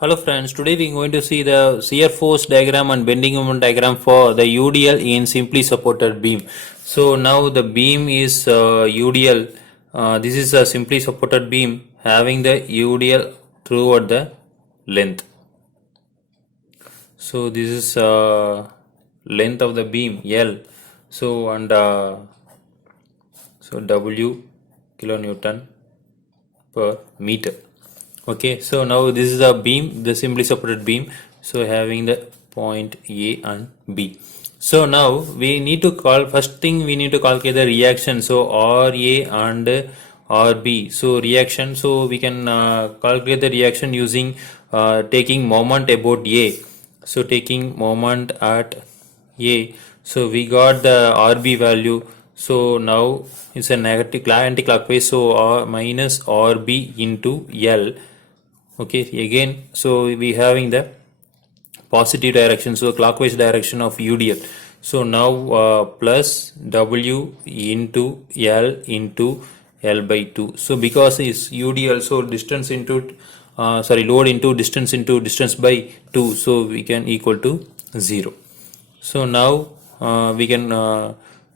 Hello friends, today we are going to see the shear force diagram and bending moment diagram for the UDL in simply supported beam. So now the beam is UDL. This is a simply supported beam having the UDL throughout the length. So this is length of the beam L. So and W kilonewton per meter. Okay, so now this is a beam, the simply supported beam, so having the point A and B. So now we need to first thing we need to calculate the reaction, so RA and RB. So reaction, so we can calculate the reaction using taking moment about A. So taking moment at A, so we got the RB value. So now it's a negative anti-clockwise, so R minus RB into L. Okay, again, so we having the positive direction, so clockwise direction of UDL. So now plus W into L into L by 2. So because it's UDL, so distance into load into distance by 2, so we can equal to 0. So now we can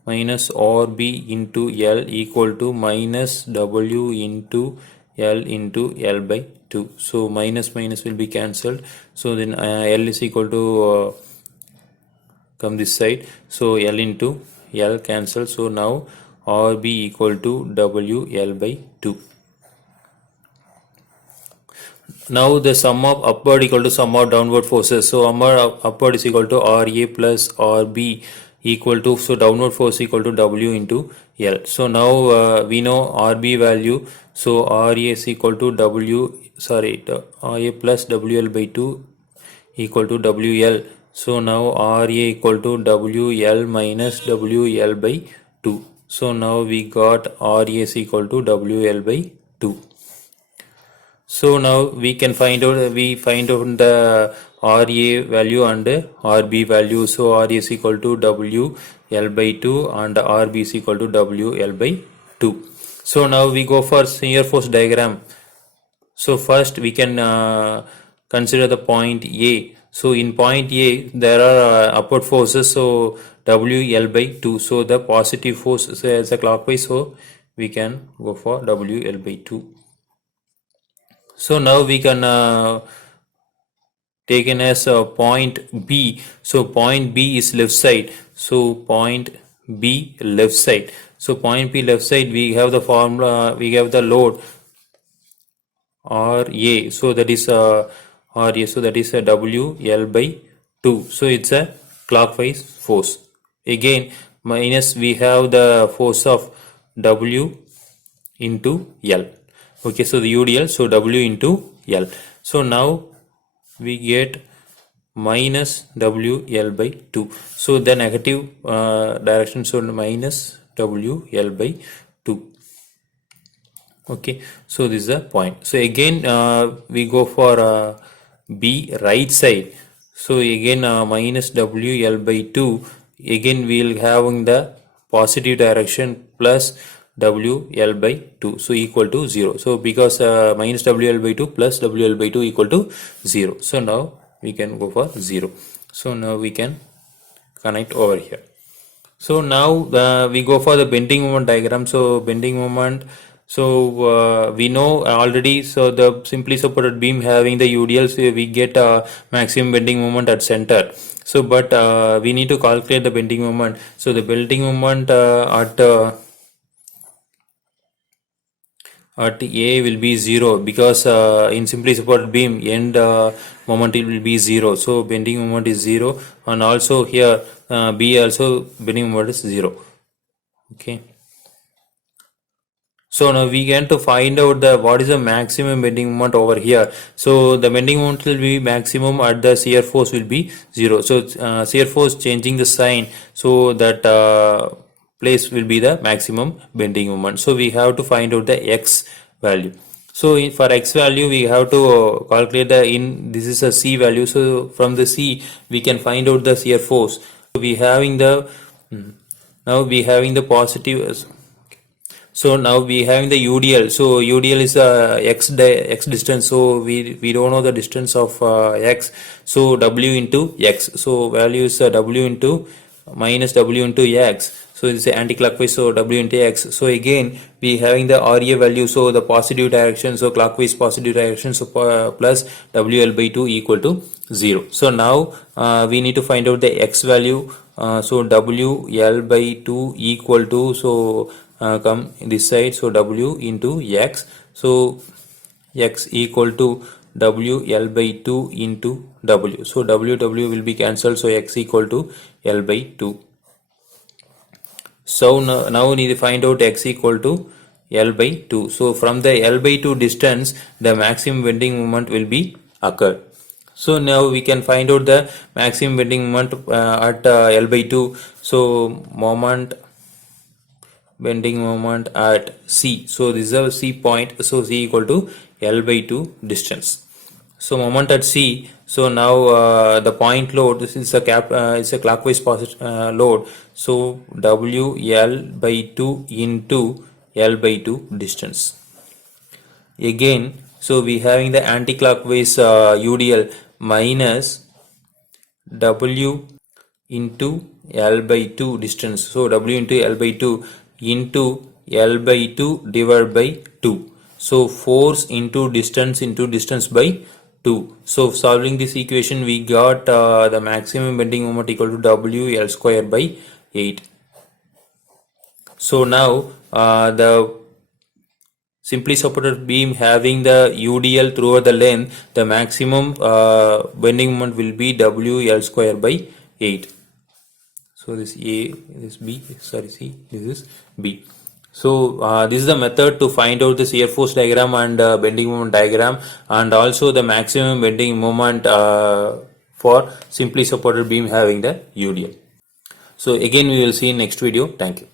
minus RB into L equal to minus W into L by 2. So minus will be cancelled. So then L is equal to come this side. So L into L cancel. So now RB equal to W L by 2. Now the sum of upward equal to sum of downward forces. So upward is equal to RA plus RB equal to, so downward force equal to W into L. So now we know RB value. So RA is equal to RA plus WL by 2 equal to WL. So now RA equal to WL minus WL by 2. So now we got RA is equal to WL by 2. So now we can find out the RA value and RB value. So RA is equal to W L by 2 and RB is equal to W L by 2. So now we go for shear force diagram. So first we can consider the point A. So in point A there are upward forces, so W L by 2. So the positive force is a clockwise, so we can go for W L by 2. So now we can taken as point B. So point B is left side. So point B left side. So point B left side, we have the formula, we have the load RA. So that is RA. So that is a W L by 2. So it's a clockwise force. Again minus we have the force of W into L. Okay, so the UDL, so W into L. So now we get minus WL by 2. So the negative direction, so minus WL by 2. Okay, so this is the point. So again we go for B right side. So again minus WL by 2. Again we will having the positive direction plus WL by 2, so equal to 0. So because minus WL by 2 plus WL by 2 equal to 0. So now we can go for 0. So now we can connect over here. So now we go for the bending moment diagram. So bending moment, so we know already, so the simply supported beam having the UDL, so we get maximum bending moment at center. So but we need to calculate the bending moment. So the bending moment at A will be 0, because in simply supported beam end moment it will be 0. So bending moment is 0, and also here B also bending moment is 0. Okay. So now we can to find out the what is the maximum bending moment over here. So the bending moment will be maximum at the shear force will be 0. So shear force changing the sign, so that place will be the maximum bending moment. So we have to find out the X value. So for X value we have to calculate this is a C value. So from the C we can find out the shear force. So we having the now we having the positive So now we having the UDL. So UDL is x distance. So we don't know the distance of x. So w into x. So value is w into minus w into x. So this is anti-clockwise. So w into x. So again we having the RA value. So the positive direction. So clockwise positive direction. So plus WL by 2 equal to 0. So now we need to find out the x value. So WL by 2 equal to, so come this side, so W into x. So x equal to WL by 2 into W. So W will be cancelled. So x equal to L by 2. So now we need to find out x equal to L by 2. So from the L by 2 distance, the maximum bending moment will be occurred. So now we can find out the maximum bending moment at L by 2. So bending moment at C. So this is a C point. So C equal to L by 2 distance. So moment at C. So now the point load, this is it's a clockwise load. So WL by 2 into L by 2 distance. Again, so we having the anti-clockwise UDL minus W into L by 2 distance. So W into L by 2 into L by 2 divided by 2. So force into distance by 2. So solving this equation, we got the maximum bending moment equal to WL square by 8. So now the simply supported beam having the UDL throughout the length, the maximum bending moment will be WL square by 8. So this A, this B, sorry, C, this is B. So this is the method to find out the shear force diagram and bending moment diagram, and also the maximum bending moment for simply supported beam having the UDL. So again we will see in next video. Thank you.